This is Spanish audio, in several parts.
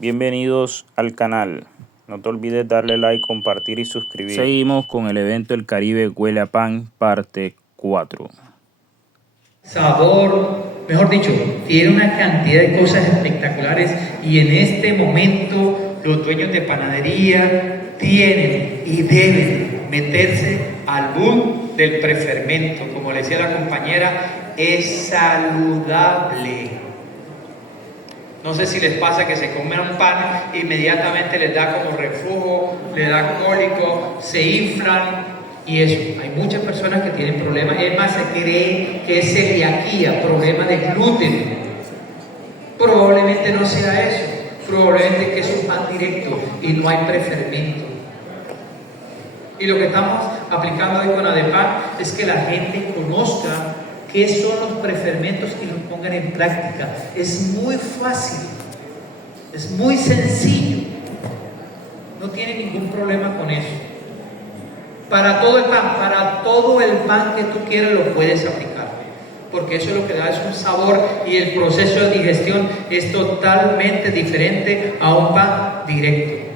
Bienvenidos al canal. No te olvides darle like, compartir y suscribir. Seguimos con el evento El Caribe Huele a Pan, parte 4. Sabor, mejor dicho, tiene una cantidad de cosas espectaculares y en este momento los dueños de panadería tienen y deben meterse al boom del prefermento. Como le decía la compañera, es saludable. No sé si les pasa que se comen un pan, inmediatamente les da como reflujo, les da cólico, se inflan y eso. Hay muchas personas que tienen problemas, es más, se cree que es celiaquía, problema de gluten. Probablemente no sea eso, probablemente que es un pan directo y no hay prefermento. Y lo que estamos aplicando hoy con Adepan es que la gente conozca qué son los prefermentos y los pongan en práctica. Es muy fácil, es muy sencillo, no tiene ningún problema con eso. Para todo el pan que tú quieras lo puedes aplicar, porque eso lo que da es un sabor y el proceso de digestión es totalmente diferente a un pan directo.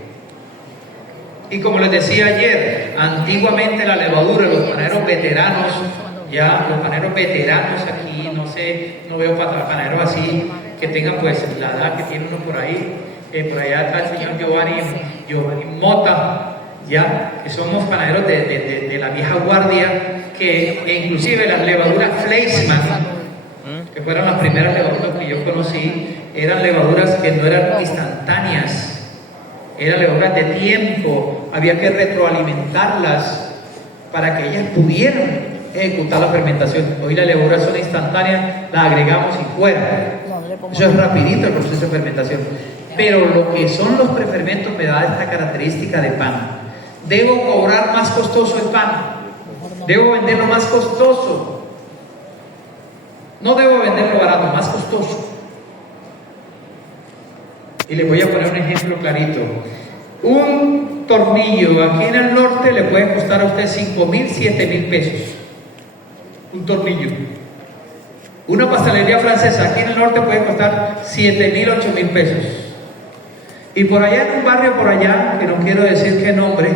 Y como les decía ayer, antiguamente la levadura, los panaderos veteranos, ya los panaderos veteranos aquí, no sé, no veo panaderos así que tengan pues la edad que tiene uno por ahí. Por allá está el señor Giovanni Mota, ya, que somos panaderos de la vieja guardia, que inclusive las levaduras Fleischmann, que fueron las primeras levaduras que yo conocí, eran levaduras que no eran instantáneas, eran levaduras de tiempo, había que retroalimentarlas para que ellas pudieran ejecutar la fermentación. Hoy las levaduras son instantáneas, las agregamos y fuera. Eso es rapidito el proceso de fermentación. Pero lo que son los prefermentos me da esta característica de pan. Debo cobrar más costoso el pan. Debo venderlo más costoso. No debo venderlo barato, más costoso. Y les voy a poner un ejemplo clarito. Un tornillo aquí en el norte le puede costar a usted 5,000, 7,000 pesos. Un tornillo. Una pastelería francesa aquí en el norte puede costar 7,000, 8,000 pesos. Y por allá en un barrio por allá, que no quiero decir qué nombre,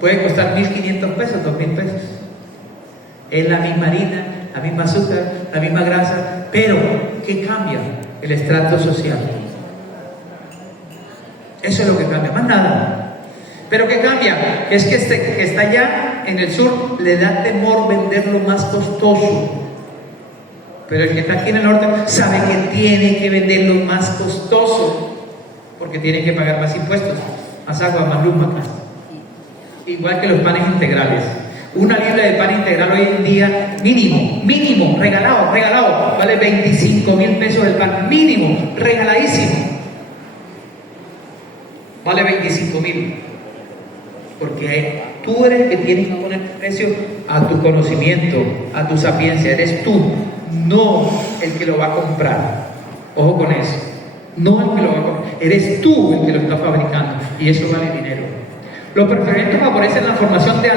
puede costar 1,500 pesos, 2,000 pesos. Es la misma harina, la misma azúcar, la misma grasa, pero ¿qué cambia? El estrato social. Eso es lo que cambia, más nada. Pero ¿qué cambia? Es que que está allá en el sur le da temor venderlo más costoso. Pero el que está aquí en el norte sabe que tiene que venderlo más costoso, porque tiene que pagar más impuestos, más agua, más luz, más gas. Igual que los panes integrales. Una libra de pan integral hoy en día, mínimo, regalado, vale 25,000 pesos el pan, mínimo, regaladísimo. Vale 25,000. Porque tú eres el que tienes que poner precio a tu conocimiento, a tu sapiencia. Eres tú, no el que lo va a comprar. Ojo con eso. No el que lo va a comprar. Eres tú el que lo está fabricando. Y eso vale dinero. Los prefermentos favorecen la formación de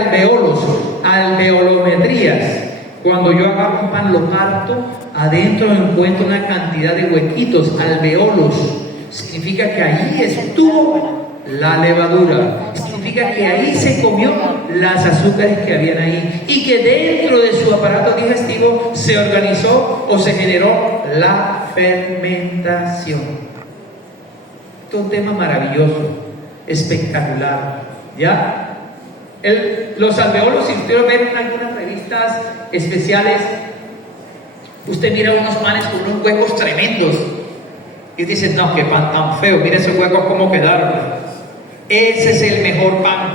alveolometrías. Cuando yo agarro un pan, lo parto, adentro encuentro una cantidad de huequitos, alveolos. Significa que ahí estuvo la levadura. Significa que ahí se comió las azúcares que habían ahí y que dentro de su aparato digestivo se organizó o se generó la fermentación. Esto es un tema maravilloso, espectacular, ¿ya? Los alveolos, si usted lo ve en algunas revistas especiales, usted mira unos panes con unos huecos tremendos y dice, no, qué pan tan feo, mira esos huecos cómo quedaron. Ese es el mejor pan.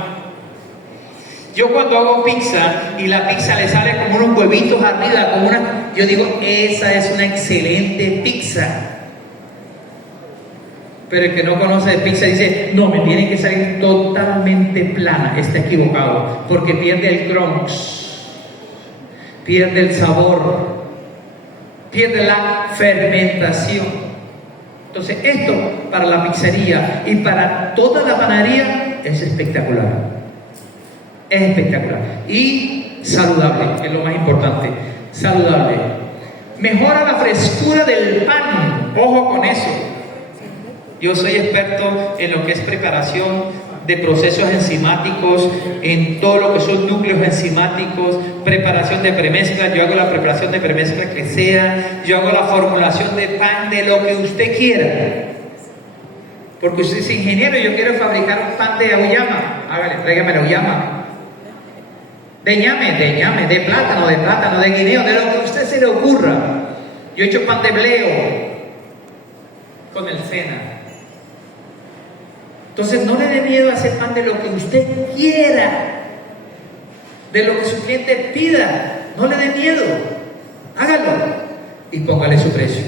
Yo cuando hago pizza y la pizza le sale como unos huevitos arriba, yo digo, esa es una excelente pizza. Pero el que no conoce de pizza dice, no, me tiene que salir totalmente plana. Está equivocado, porque pierde el crunch, pierde el sabor, pierde la fermentación. Entonces esto para la pizzería y para toda la panadería es espectacular. Es espectacular. Y saludable, que es lo más importante. Saludable. Mejora la frescura del pan. Ojo con eso. Yo soy experto en lo que es preparación de procesos enzimáticos, en todo lo que son núcleos enzimáticos, preparación de premezcla. Yo hago la preparación de premezcla que sea, yo hago la formulación de pan de lo que usted quiera. Porque usted es ingeniero y yo quiero fabricar un pan de auyama. Hágale, tráigame la auyama. De ñame, de plátano, de guineo, de lo que a usted se le ocurra. Yo he hecho pan de bleo con el cena. Entonces no le dé miedo a hacer pan de lo que usted quiera, de lo que su cliente pida. No le dé miedo, hágalo y póngale su precio,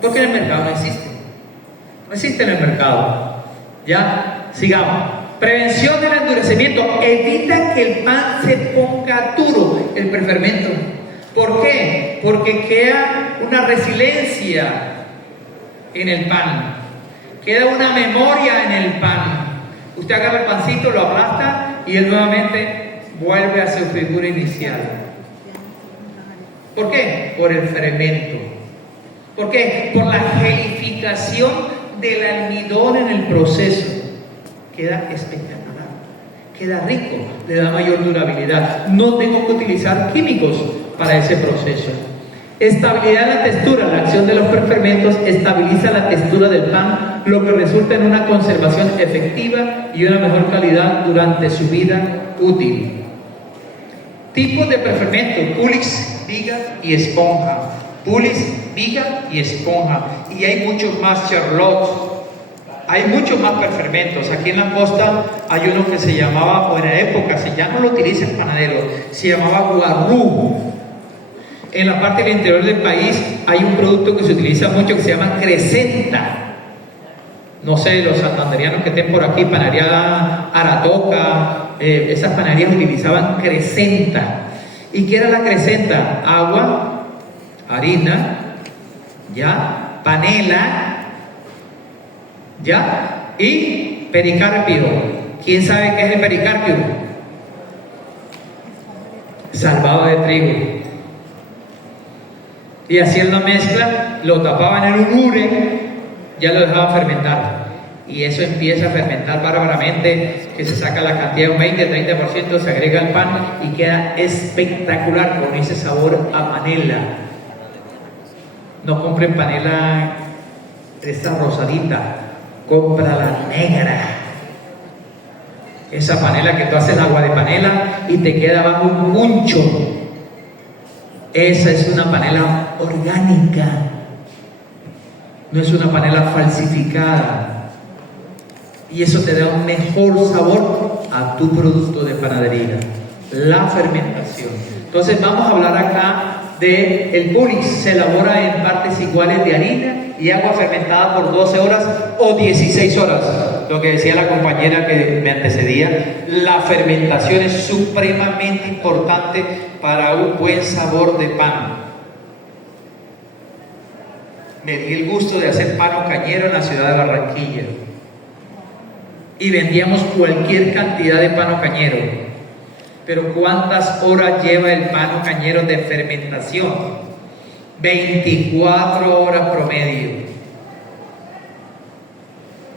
porque en el mercado no existe en el mercado. Ya, sigamos. Prevención del endurecimiento. Evita que el pan se ponga duro, el prefermento. ¿Por qué? Porque queda una resiliencia en el pan. Queda una memoria en el pan. Usted agarra el pancito, lo aplasta y él nuevamente vuelve a su figura inicial. ¿Por qué? Por el fermento. ¿Por qué? Por la gelificación del almidón en el proceso. Queda espectacular, queda rico, le da mayor durabilidad. No tengo que utilizar químicos para ese proceso. Estabilidad en la textura. La acción de los prefermentos estabiliza la textura del pan, lo que resulta en una conservación efectiva y una mejor calidad durante su vida útil. Tipos de prefermentos: pulis, viga y esponja. Pulis, viga y esponja. Y hay muchos más charlottes. Hay muchos más prefermentos. Aquí en la costa hay uno que se llamaba, o en la época, ya no lo utiliza el panadero, se llamaba guarrú. En la parte del interior del país hay un producto que se utiliza mucho que se llama crescenta. No sé, los santanderianos que estén por aquí, panadería Aratoca, esas panaderías utilizaban crescenta. ¿Y qué era la crescenta? Agua, harina, ya, panela, ya, y pericarpio. ¿Quién sabe qué es el pericarpio? Salvado de trigo. Y hacían la mezcla, lo tapaban en un ure, ya lo dejaban fermentar. Y eso empieza a fermentar bárbaramente, que se saca la cantidad de un 20-30%, se agrega al pan y queda espectacular con ese sabor a panela. No compren panela esta rosadita, compra la negra. Esa panela que tú haces agua de panela y te queda bajo un puncho. Esa es una panela orgánica, no es una panela falsificada, y eso te da un mejor sabor a tu producto de panadería. La fermentación. Entonces vamos a hablar acá de el pulis. Se elabora en partes iguales de harina y agua fermentada por 12 horas o 16 horas. Lo que decía la compañera que me antecedía, la fermentación es supremamente importante para un buen sabor de pan. Me di el gusto de hacer pan ocañero en la ciudad de Barranquilla y vendíamos cualquier cantidad de pan ocañero. Pero ¿cuántas horas lleva el pan ocañero de fermentación? 24 horas promedio.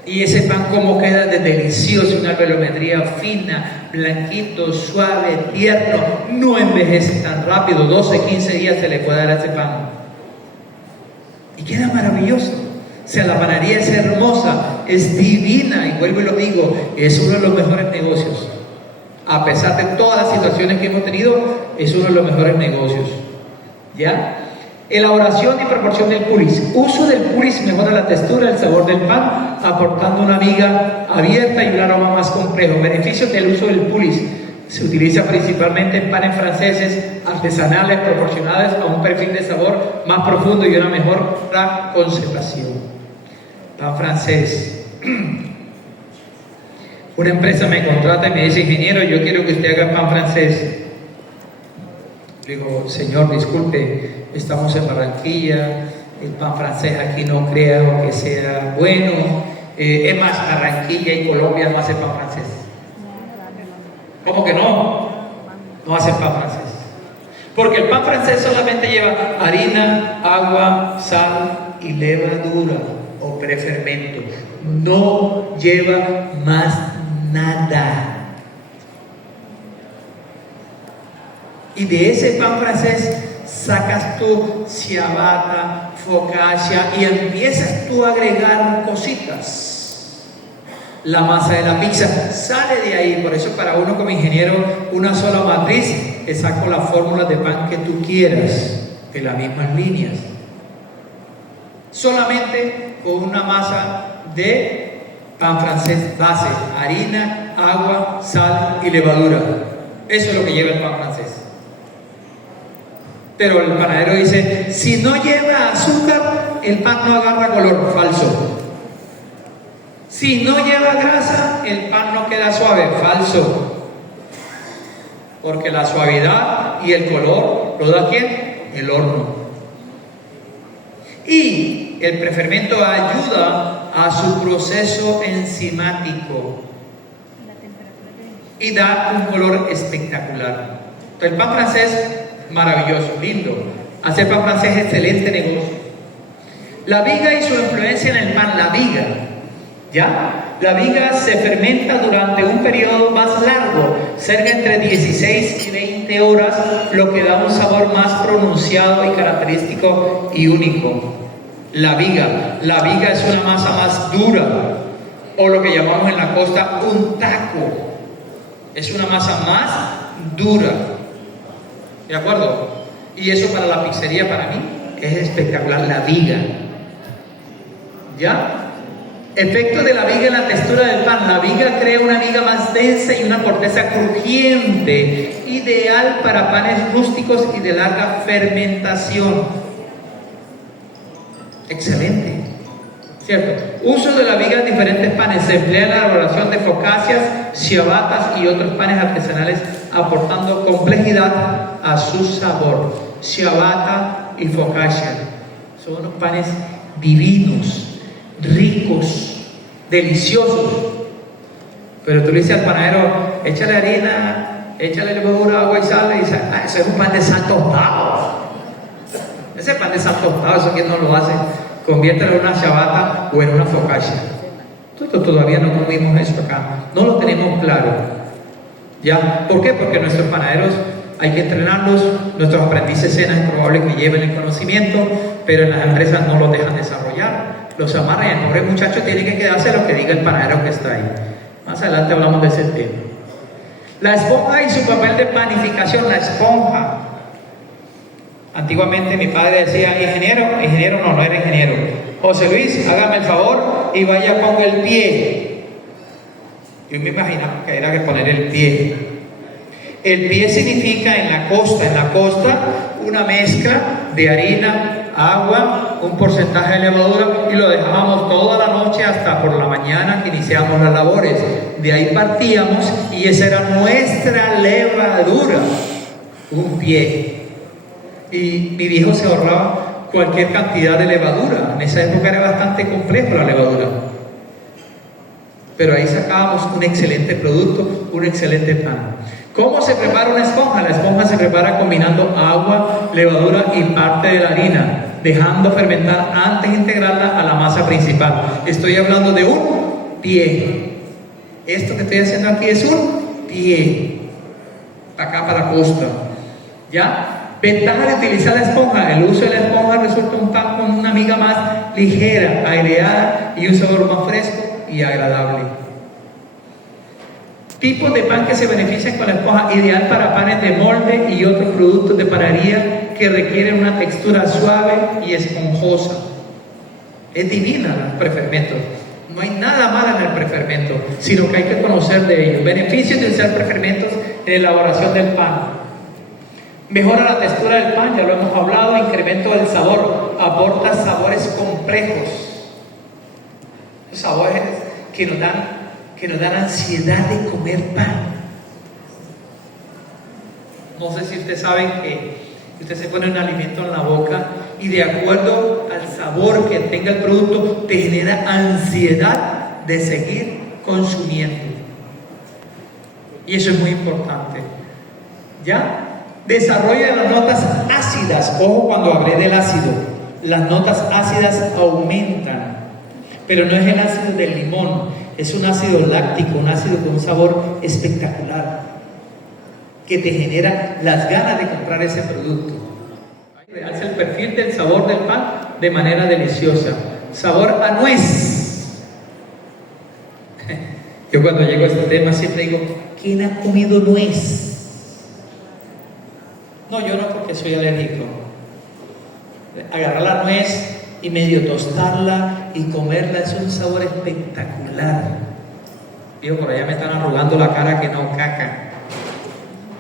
Y ese pan como queda de delicioso, una velometría fina, blanquito, suave, tierno, no envejece tan rápido, 12-15 días se le puede dar a ese pan. Y queda maravilloso. O sea, la panadería es hermosa, es divina, y vuelvo y lo digo, es uno de los mejores negocios. A pesar de todas las situaciones que hemos tenido, es uno de los mejores negocios. ¿Ya? Elaboración y proporción del pulis. Uso del pulis mejora la textura, el sabor del pan, aportando una miga abierta y un aroma más complejo. Beneficios del uso del pulis. Se utiliza principalmente en panes franceses artesanales proporcionados a un perfil de sabor más profundo y una mejor conservación. Pan francés. Una empresa me contrata y me dice: ingeniero, yo quiero que usted haga pan francés. Le digo: señor, disculpe, estamos en Barranquilla, el pan francés aquí no creo que sea bueno. Es más, Barranquilla y Colombia no hacen pan francés. ¿Cómo que no? No hacen pan francés. Porque el pan francés solamente lleva harina, agua, sal y levadura o prefermento. no lleva más nada. Y de ese pan francés sacas tú ciabatta, focaccia y empiezas tú a agregar cositas. La masa de la pizza sale de ahí. Por eso para uno como ingeniero, una sola matriz, te saco las fórmulas de pan que tú quieras, de las mismas líneas. Solamente con una masa de pan francés base: harina, agua, sal y levadura. Eso es lo que lleva el pan francés. Pero el panadero dice, si no lleva azúcar, el pan no agarra color. Falso. Si no lleva grasa, el pan no queda suave. Falso. Porque la suavidad y el color lo da ¿quién? El horno. Y el prefermento ayuda a su proceso enzimático y da un color espectacular. Entonces, el pan francés, maravilloso, lindo. Hacer pan francés, excelente negocio. La viga y su influencia en el pan. La viga, ¿ya? La viga se fermenta durante un periodo más largo, cerca entre 16 y 20 horas, lo que da un sabor más pronunciado y característico y único. La viga es una masa más dura, o lo que llamamos en la costa un taco. Es una masa más dura. ¿De acuerdo? Y eso para la pizzería, para mí, es espectacular. La viga, ¿ya? Efecto de la viga en la textura del pan. La viga crea una viga más densa y una corteza crujiente, ideal para panes rústicos y de larga fermentación. Excelente, ¿cierto? Uso de la viga en diferentes panes. Se emplea en la elaboración de focaccias, ciabattas y otros panes artesanales, aportando complejidad a su sabor. Ciabatta y focaccia son unos panes divinos, ricos, deliciosos. Pero tú le dices al panadero, échale harina, échale levadura, agua y sal, y dice, eso es un pan de sal tostado. Ese pan de sal tostado, eso quién no lo hace, conviértelo en una ciabatta o en una focaccia. Nosotros todavía no comimos eso acá, no lo tenemos claro. ¿Ya? ¿Por qué? Porque nuestros panaderos hay que entrenarlos, nuestros aprendices cenas es probable que lleven el conocimiento, pero en las empresas no los dejan desarrollar. Los amarran y el pobre muchacho tiene que quedarse a lo que diga el panadero que está ahí. Más adelante hablamos de ese tema. La esponja y su papel de panificación. La esponja. Antiguamente mi padre decía, ingeniero no era ingeniero. José Luis, hágame el favor y vaya, ponga el pie. Yo me imaginaba que era que poner el pie. El pie significa en la costa, una mezcla de harina, agua, un porcentaje de levadura, y lo dejábamos toda la noche hasta por la mañana que iniciamos las labores. De ahí partíamos y esa era nuestra levadura, un pie. Y mi viejo se ahorraba cualquier cantidad de levadura. En esa época era bastante complejo la levadura. Pero ahí sacábamos un excelente producto, un excelente pan. ¿Cómo se prepara una esponja? La esponja se prepara combinando agua, levadura y parte de la harina, dejando fermentar antes de integrarla a la masa principal. Estoy hablando de un pie. Esto que estoy haciendo aquí es un pie. Acá para la costa. ¿Ya? Ventaja de utilizar la esponja. El uso de la esponja resulta un pan con una miga más ligera, aireada y un sabor más fresco y agradable. Tipos de pan que se benefician con la esponja. Ideal para panes de molde y otros productos de panadería que requieren una textura suave y esponjosa. Es divina los prefermentos. No hay nada malo en el prefermento, sino que hay que conocer de ellos. Beneficios de usar prefermentos en la elaboración del pan. Mejora la textura del pan, ya lo hemos hablado. Incremento del sabor, aporta sabores complejos, sabores que nos dan ansiedad de comer pan. No sé si ustedes saben que usted se pone un alimento en la boca y de acuerdo al sabor que tenga el producto te genera ansiedad de seguir consumiendo, y eso es muy importante. ¿Ya? Desarrolla las notas ácidas. Ojo, cuando hablé del ácido, las notas ácidas aumentan. Pero no es el ácido del limón, es un ácido láctico, un ácido con un sabor espectacular, que te genera las ganas de comprar ese producto. Realza el perfil del sabor del pan de manera deliciosa. Sabor a nuez. Yo cuando llego a este tema siempre digo, ¿quién ha comido nuez? No, yo no, porque soy alérgico. Agarrar la nuez y medio tostarla y comerla es un sabor espectacular. Digo, por allá me están arrugando la cara que no caca.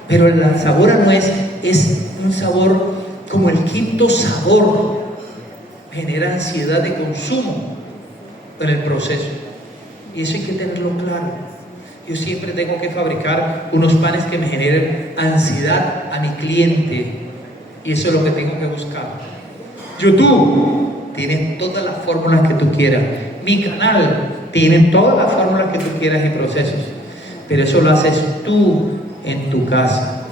Pero el sabor a nuez es un sabor como el quinto sabor. Genera ansiedad de consumo en el proceso. Y eso hay que tenerlo claro. Yo siempre tengo que fabricar unos panes que me generen ansiedad a mi cliente. Y eso es lo que tengo que buscar. YouTube tiene todas las fórmulas que tú quieras. Mi canal tiene todas las fórmulas que tú quieras y procesos. Pero eso lo haces tú en tu casa,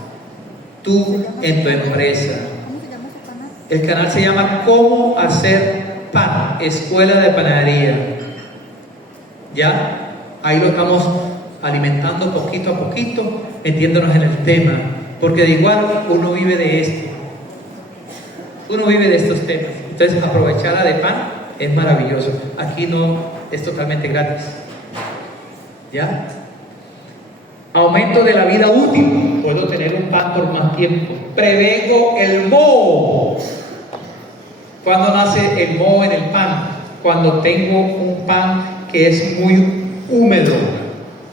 tú en tu empresa. El canal se llama ¿Cómo hacer pan? Escuela de Panadería. ¿Ya? Ahí lo estamos alimentando poquito a poquito, metiéndonos en el tema. Porque de igual uno vive de esto. Uno vive de estos temas. Entonces aprovechar la de pan es maravilloso. Aquí no es totalmente gratis. ¿Ya? Aumento de la vida útil. Puedo tener un pan por más tiempo. Prevengo el moho. ¿Cuándo nace el moho en el pan? Cuando tengo un pan que es muy húmedo.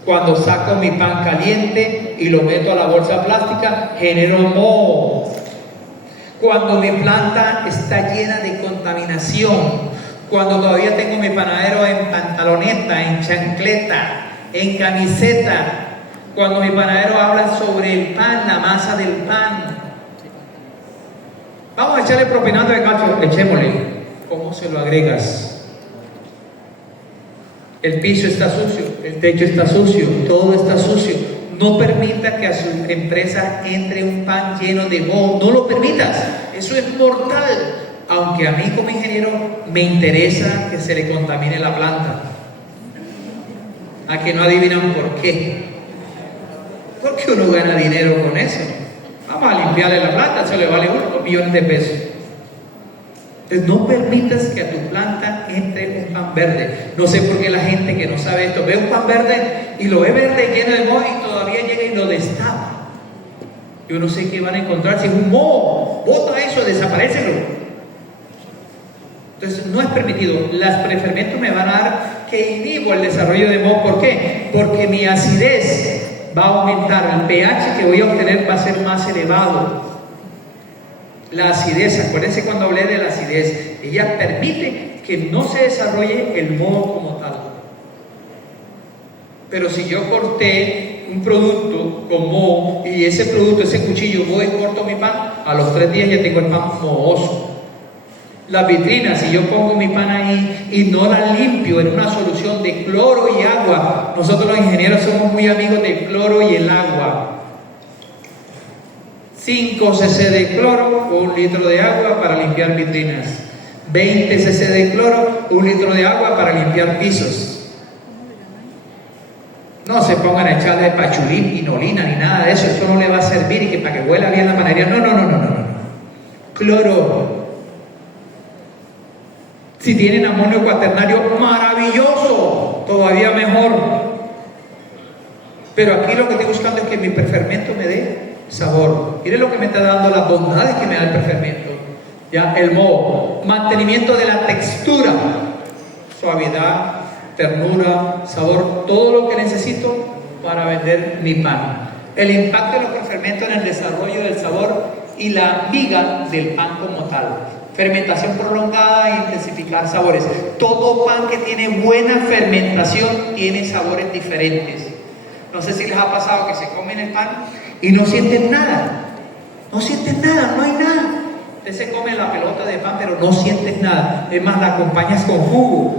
Cuando saco mi pan caliente y lo meto a la bolsa plástica, genero moho. Cuando mi planta está llena de contaminación. Cuando todavía tengo mi panadero en pantaloneta, en chancleta, en camiseta. Cuando mi panadero habla sobre el pan, la masa del pan. Vamos a echarle propinato de cacho, echémosle. ¿Cómo se lo agregas? El piso está sucio, el techo está sucio, todo está sucio. No permita que a su empresa entre un pan lleno de moho. No lo permitas. Eso es mortal. Aunque a mí como ingeniero me interesa que se le contamine la planta. ¿A que no adivinan por qué? Porque uno gana dinero con eso. Vamos a limpiarle la planta, eso le vale unos millones de pesos. Entonces no permitas que a tu planta entre un pan verde. No sé por qué la gente que no sabe esto ve un pan verde y lo ve verde lleno de moho y todavía llega y lo destapa. Yo no sé qué van a encontrar si es un moho. Bota eso, desaparécelo. Entonces no es permitido. Las prefermentos me van a dar que inhibo el desarrollo de moho. ¿Por qué? Porque mi acidez va a aumentar, el pH que voy a obtener va a ser más elevado. La acidez, acuérdense cuando hablé de la acidez, ella permite que no se desarrolle el moho como tal. Pero si yo corté un producto con moho y ese producto, ese cuchillo, voy y corto mi pan, a los 3 días ya tengo el pan mohoso. Las vitrinas, si yo pongo mi pan ahí y no la limpio en una solución de cloro y agua, nosotros los ingenieros somos muy amigos del cloro y el agua. 5 cc de cloro, 1 litro de agua para limpiar vitrinas. 20 cc de cloro, 1 litro de agua para limpiar pisos. No se pongan a echarle pachulín, inolina ni nada de eso, eso no le va a servir y que para que huela bien la panadería. No. Cloro. Si tienen amonio cuaternario, maravilloso, todavía mejor. Pero aquí lo que estoy buscando es que mi prefermento me dé sabor. Miren lo que me está dando, las bondades que me da el prefermento. Ya, el moho. Mantenimiento de la textura, suavidad, ternura, sabor, todo lo que necesito para vender mi pan. El impacto de los prefermentos en el desarrollo del sabor y la viga del pan como tal. Fermentación prolongada e intensificar sabores. Todo pan que tiene buena fermentación tiene sabores diferentes. No sé si les ha pasado que se comen el pan y no sienten nada. No sienten nada, no hay nada. Usted se come la pelota de pan, pero no sientes nada. Es más, la acompañas con jugo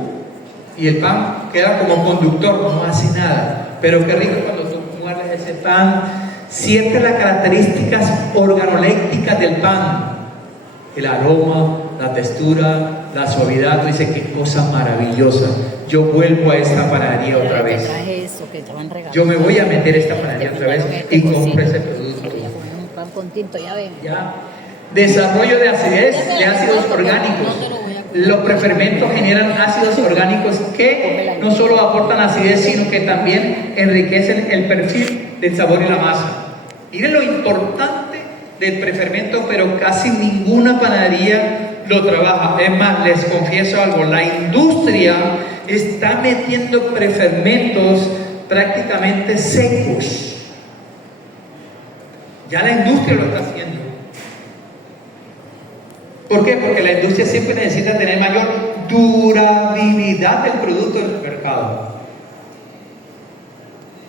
y el pan queda como conductor, no hace nada. Pero qué rico cuando tú muerdes ese pan, sientes las características organolépticas del pan. El aroma, la textura, la suavidad. Tú dices, qué cosa maravillosa. Yo vuelvo a esta panadería otra vez. Yo me voy a meter a esta panadería otra vez y compro ese producto. Ya. Desarrollo de acidez, de ácidos orgánicos. Los prefermentos generan ácidos orgánicos que no solo aportan acidez, sino que también enriquecen el perfil del sabor y la masa. Miren lo importante del prefermento, pero casi ninguna panadería lo trabaja. Es más, les confieso algo, la industria está metiendo prefermentos prácticamente secos. Ya la industria lo está haciendo. ¿Por qué? Porque la industria siempre necesita tener mayor durabilidad del producto en el mercado.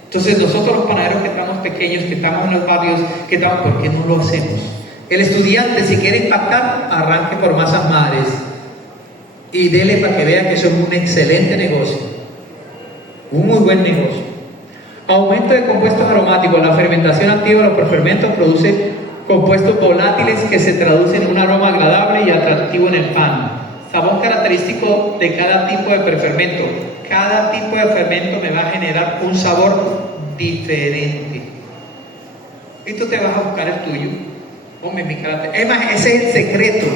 Entonces nosotros los panaderos que estamos pequeños, que estamos en los barrios, que estamos, ¿por qué no lo hacemos? El estudiante, si quiere impactar, arranque por masas madres y dele para que vea que eso es un excelente negocio, un muy buen negocio. Aumento de compuestos aromáticos. La fermentación activa de los prefermentos produce compuestos volátiles que se traducen en un aroma agradable y atractivo en el pan. Sabor característico de cada tipo de prefermento. Cada tipo de fermento me va a generar un sabor diferente. Y tú te vas a buscar el tuyo. Hombre, mi carácter. Es más, ese es el secreto.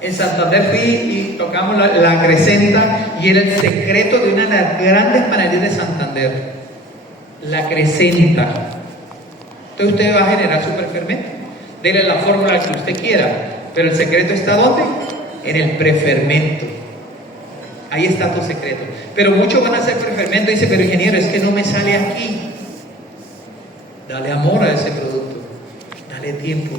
En Santander fui y tocamos la Crescenta y era el secreto de una de las grandes panaderías de Santander. La Crescenta. Entonces usted va a generar su prefermento. Dele la fórmula que usted quiera. Pero el secreto está ¿dónde? En el prefermento. Ahí está tu secreto. Pero muchos van a hacer prefermento y dicen, pero ingeniero, es que no me sale aquí. Dale amor a ese producto. Dale tiempo.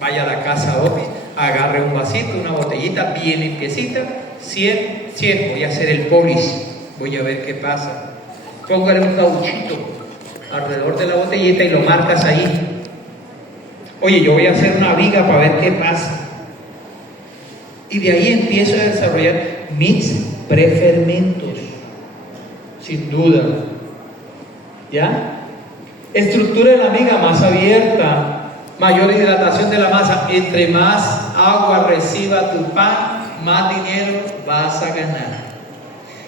Vaya a la casa hoy, agarre un vasito, una botellita bien limpiecita, 100, voy a hacer el polis, voy a ver qué pasa. Póngale un cauchito alrededor de la botellita y lo marcas ahí. Oye, yo voy a hacer una viga para ver qué pasa. Y de ahí empiezo a desarrollar mis prefermentos, sin duda. ¿Ya? Estructura de la miga más abierta. Mayor hidratación de la masa. Entre más agua reciba tu pan, más dinero vas a ganar.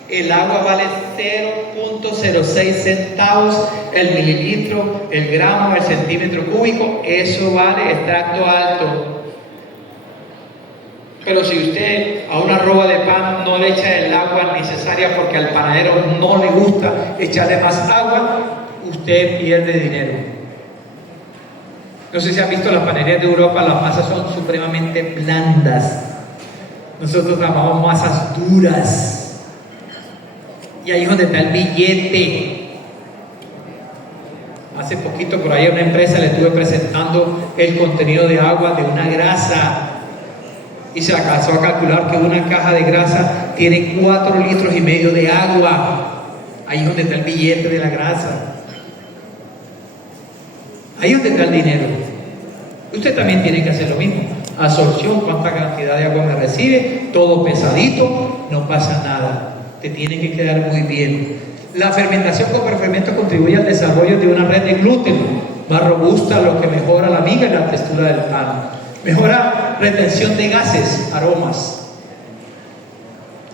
El agua vale 0.06 centavos el mililitro, el gramo, el centímetro cúbico. Eso vale extracto alto. Pero si usted a una roba de pan no le echa el agua necesaria porque al panadero no le gusta echarle más agua, usted pierde dinero. No sé si han visto las panaderías de Europa, las masas son supremamente blandas. Nosotros llamamos masas duras. Y ahí es donde está el billete. Hace poquito por ahí a una empresa le estuve presentando el contenido de agua de una grasa. Y se alcanzó a calcular que una caja de grasa tiene 4,5 litros de agua. Ahí es donde está el billete de la grasa. Ahí es donde está el dinero. Usted también tiene que hacer lo mismo. Absorción, cuánta cantidad de agua me recibe, todo pesadito, no pasa nada. Te tiene que quedar muy bien. La fermentación con prefermento contribuye al desarrollo de una red de gluten más robusta, lo que mejora la miga y la textura del pan. Mejora retención de gases, aromas.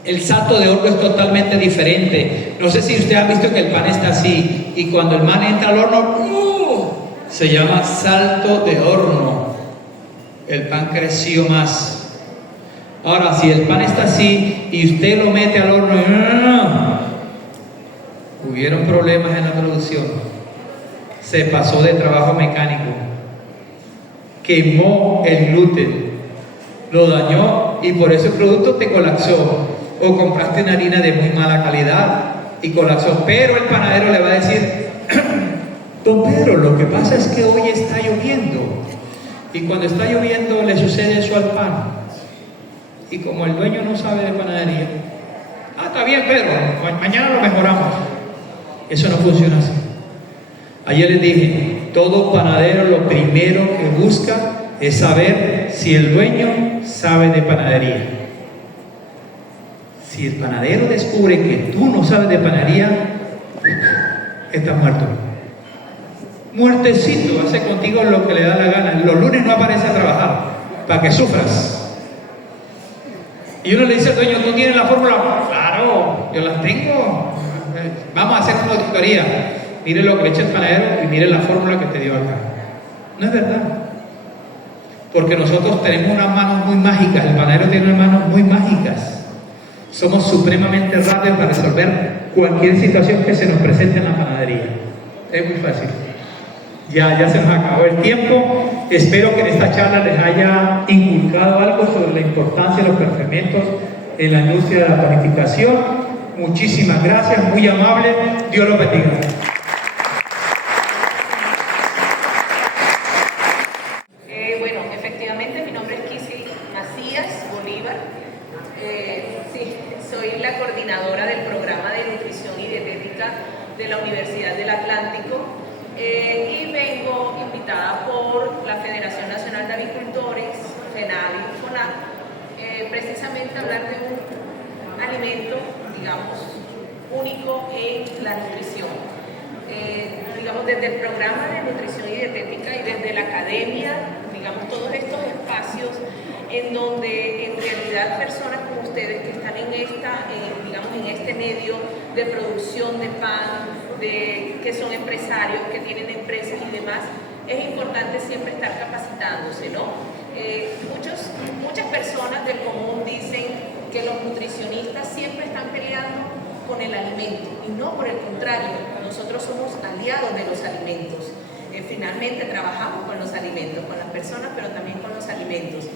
El salto de horno es totalmente diferente. No sé si usted ha visto que el pan está así y cuando el pan entra al horno, se llama salto de horno. El pan creció más. Ahora, si el pan está así y usted lo mete al horno, hubieron problemas en la producción. Se pasó de trabajo mecánico. Quemó el gluten, lo dañó y por eso el producto te colapsó. O compraste una harina de muy mala calidad y colapsó. Pero el panadero le va a decir, don Pedro, lo que pasa es que hoy está lloviendo. Y cuando está lloviendo le sucede eso al pan. Y como el dueño no sabe de panadería, está bien Pedro, mañana lo mejoramos. Eso no funciona así. Ayer les dije, todo panadero lo primero que busca es saber si el dueño sabe de panadería. Si el panadero descubre que tú no sabes de panadería, estás muerto. Muertecito, hace contigo lo que le da la gana. Los lunes no aparece a trabajar. para que sufras. Y uno le dice al dueño, ¿tú tienes la fórmula? Claro, yo la tengo. Vamos a hacer una auditoría. Mire lo que le echa el panadero y mire la fórmula que te dio acá. No es verdad. Porque nosotros tenemos unas manos muy mágicas. El panadero tiene unas manos muy mágicas. Somos supremamente rápidos para resolver cualquier situación que se nos presente en la panadería. Es muy fácil. Ya se nos acabó el tiempo. Espero que en esta charla les haya inculcado algo sobre la importancia de los fermentos en la industria de la panificación. Muchísimas gracias, muy amable. Dios los bendiga. Bueno, efectivamente, mi nombre es Kisi Macías Bolívar. Sí, soy la coordinadora del programa de nutrición y dietética de la Universidad del Atlántico. Y vengo invitada por la Federación Nacional de Avicultores, FENAVI y FONAC, precisamente a hablar de un alimento, digamos, único en la nutrición. Digamos, desde el programa de nutrición y dietética y desde la academia, digamos, todos estos espacios en donde en realidad personas como ustedes que están en digamos, en este medio de producción de pan, que son empresarios, que tienen empresas y demás, es importante siempre estar capacitándose, ¿no? Muchas personas del común dicen que los nutricionistas siempre están peleando con el alimento, y no, por el contrario, nosotros somos aliados de los alimentos. Finalmente trabajamos con los alimentos, con las personas, pero también con los alimentos.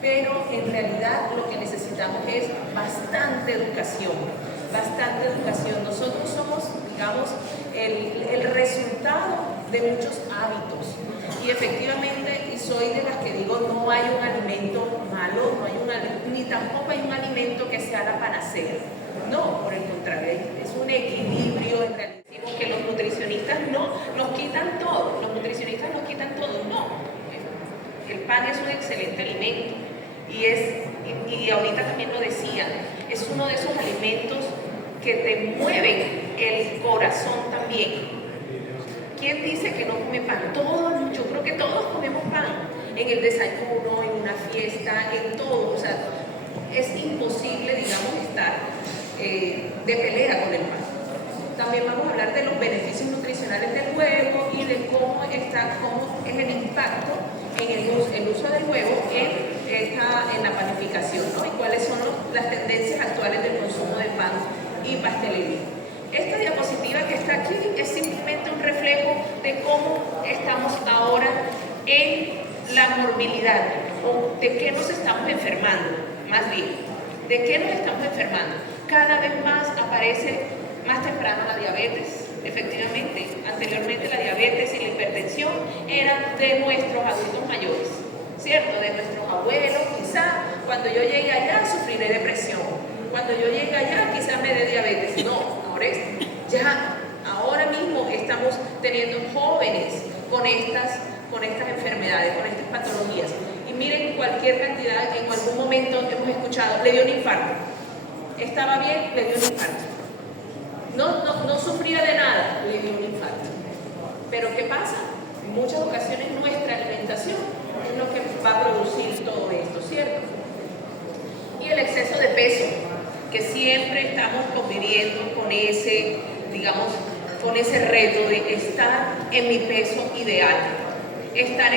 Pero en realidad lo que necesitamos es bastante educación. Nosotros somos, digamos, el resultado de muchos hábitos. Y efectivamente, y soy de las que digo, no hay un alimento malo, ni tampoco hay un alimento que sea la panacea. No, por el contrario, es un equilibrio. En realidad decimos que los nutricionistas no nos quitan todo, no. El pan es un excelente alimento y ahorita también lo decían, es uno de esos alimentos que te mueven el corazón también. ¿Quién dice que no come pan? Yo creo que todos comemos pan, en el desayuno, en una fiesta, en todo. O sea, es imposible, digamos, estar de pelea con el pan. También vamos a hablar de los beneficios nutricionales del huevo y de cómo es el impacto en el uso del huevo en la panificación, ¿no? Y cuáles son las tendencias actuales del consumo de pan y pastelería. Esta diapositiva que está aquí es simplemente un reflejo de cómo estamos ahora en la morbilidad, o de qué nos estamos enfermando, más bien, de qué nos estamos enfermando. Cada vez más aparece más temprano la diabetes. Efectivamente, anteriormente la diabetes y la hipertensión eran de nuestros adultos mayores, ¿cierto? De nuestros abuelos. Quizá cuando yo llegue allá sufriré depresión, cuando yo llegue allá quizá me dé diabetes. No, ahora mismo estamos teniendo jóvenes con estas enfermedades, con estas patologías. Y miren, cualquier cantidad, en algún momento hemos escuchado, le dio un infarto. Estaba bien, le dio un infarto. No sufría de nada, le dio un infarto. Pero ¿qué pasa? En muchas ocasiones nuestra alimentación es lo que va a producir todo esto, ¿cierto? Y el exceso de peso, que siempre estamos conviviendo con ese reto de estar en mi peso ideal. Y estar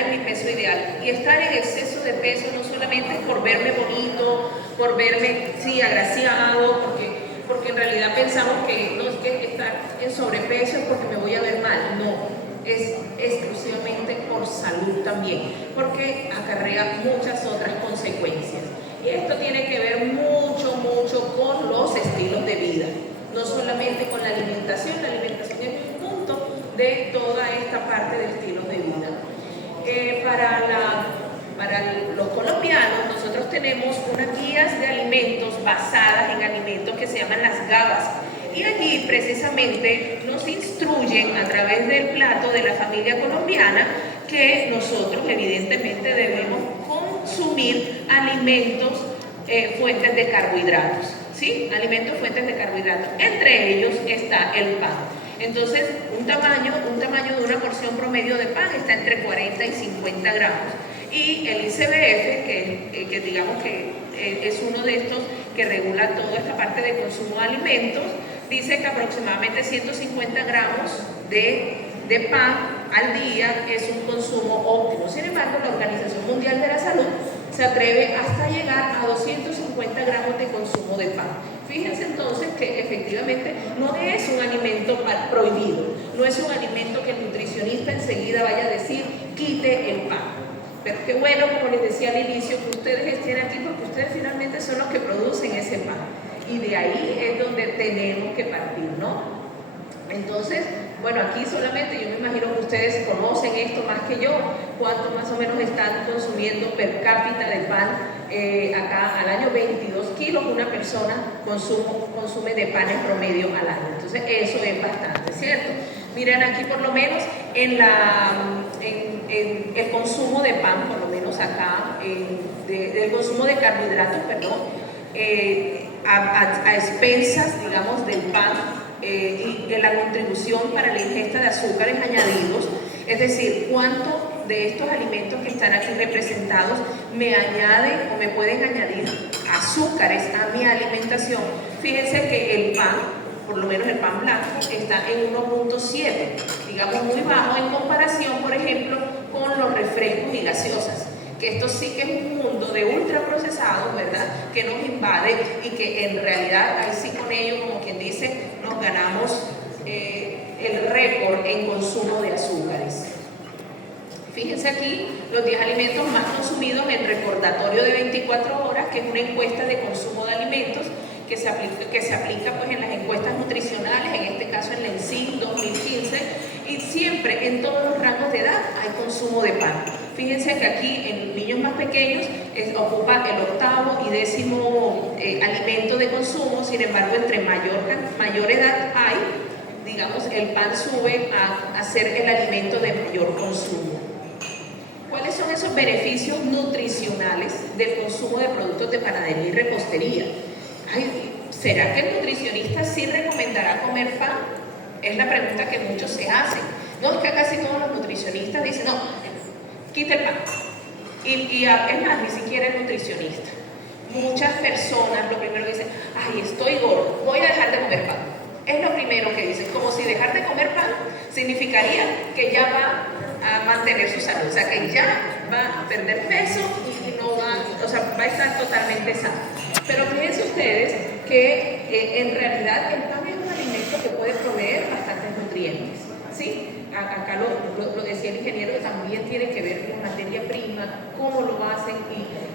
en exceso de peso no solamente es por verme bonito, por verme, agraciado, porque en realidad pensamos que no es que estar en sobrepeso es porque me voy a ver mal. No, es exclusivamente por salud también, porque acarrea muchas otras consecuencias. Y esto tiene que ver mucho con los estilos de vida, no solamente con la alimentación es un punto de toda esta parte de estilos de vida. Para los colombianos, nosotros tenemos unas guías de alimentos basadas en alimentos que se llaman las GABAs. Y allí precisamente nos instruyen a través del plato de la familia colombiana que nosotros evidentemente debemos consumir alimentos fuentes de carbohidratos, ¿sí? Alimentos fuentes de carbohidratos. Entre ellos está el pan. Entonces, un tamaño de una porción promedio de pan está entre 40 y 50 gramos. Y el ICBF, que digamos que es uno de estos que regula toda esta parte de consumo de alimentos, dice que aproximadamente 150 gramos de pan al día es un consumo óptimo. Sin embargo, la Organización Mundial de la Salud se atreve hasta llegar a 250 gramos de consumo de pan. Fíjense entonces que efectivamente no es un alimento prohibido, no es un alimento que el nutricionista enseguida vaya a decir quite el pan. Pero qué bueno, como les decía al inicio, que ustedes estén aquí porque ustedes finalmente son los que producen ese pan. Y de ahí es donde tenemos que partir, ¿no? Entonces, bueno, aquí solamente yo me imagino que ustedes conocen esto más que yo, cuánto más o menos están consumiendo per cápita de pan. Acá al año 22 kilos una persona consume de pan en promedio al año. Entonces, eso es bastante, ¿cierto? Miren aquí por lo menos en el consumo de pan, por lo menos acá, del consumo de carbohidratos, perdón, a expensas, digamos, del pan y de la contribución para la ingesta de azúcares añadidos, es decir, cuánto de estos alimentos que están aquí representados me añaden o me pueden añadir azúcares a mi alimentación. Fíjense que el pan, por lo menos el pan blanco, está en 1.7, digamos muy bajo en comparación, por ejemplo, con los refrescos y gaseosas, que esto sí que es un mundo de ultraprocesados, ¿verdad?, que nos invade y que en realidad ahí sí con ello, como quien dice, nos ganamos el récord en consumo de azúcares. Fíjense aquí los 10 alimentos más consumidos en recordatorio de 24 horas, que es una encuesta de consumo de alimentos que se aplica pues, en las encuestas nutricionales, en este caso en la ENSIM 2015, y siempre en todos los rangos de edad hay consumo de pan. Fíjense que aquí en niños más pequeños ocupa el 8º y 10º alimento de consumo. Sin embargo, entre mayor edad hay, digamos, el pan sube a ser el alimento de mayor consumo. ¿Cuáles son esos beneficios nutricionales del consumo de productos de panadería y repostería? ¿Será que el nutricionista sí recomendará comer pan? Es la pregunta que muchos se hacen. No, es que casi todos los nutricionistas dicen, no, quita el pan. Y es más, ni siquiera el nutricionista. Muchas personas lo primero que dicen, ay, estoy gordo, voy a dejar de comer pan. Es lo primero que dicen, como si dejar de comer pan significaría que ya va a mantener su salud, o sea, que ya va a perder peso y no va, o sea, va a estar totalmente sano. Pero fíjense ustedes que en realidad el pan es un alimento que puede proveer bastantes nutrientes, ¿sí? Acá lo decía el ingeniero, que también tiene que ver con materia prima, cómo lo hacen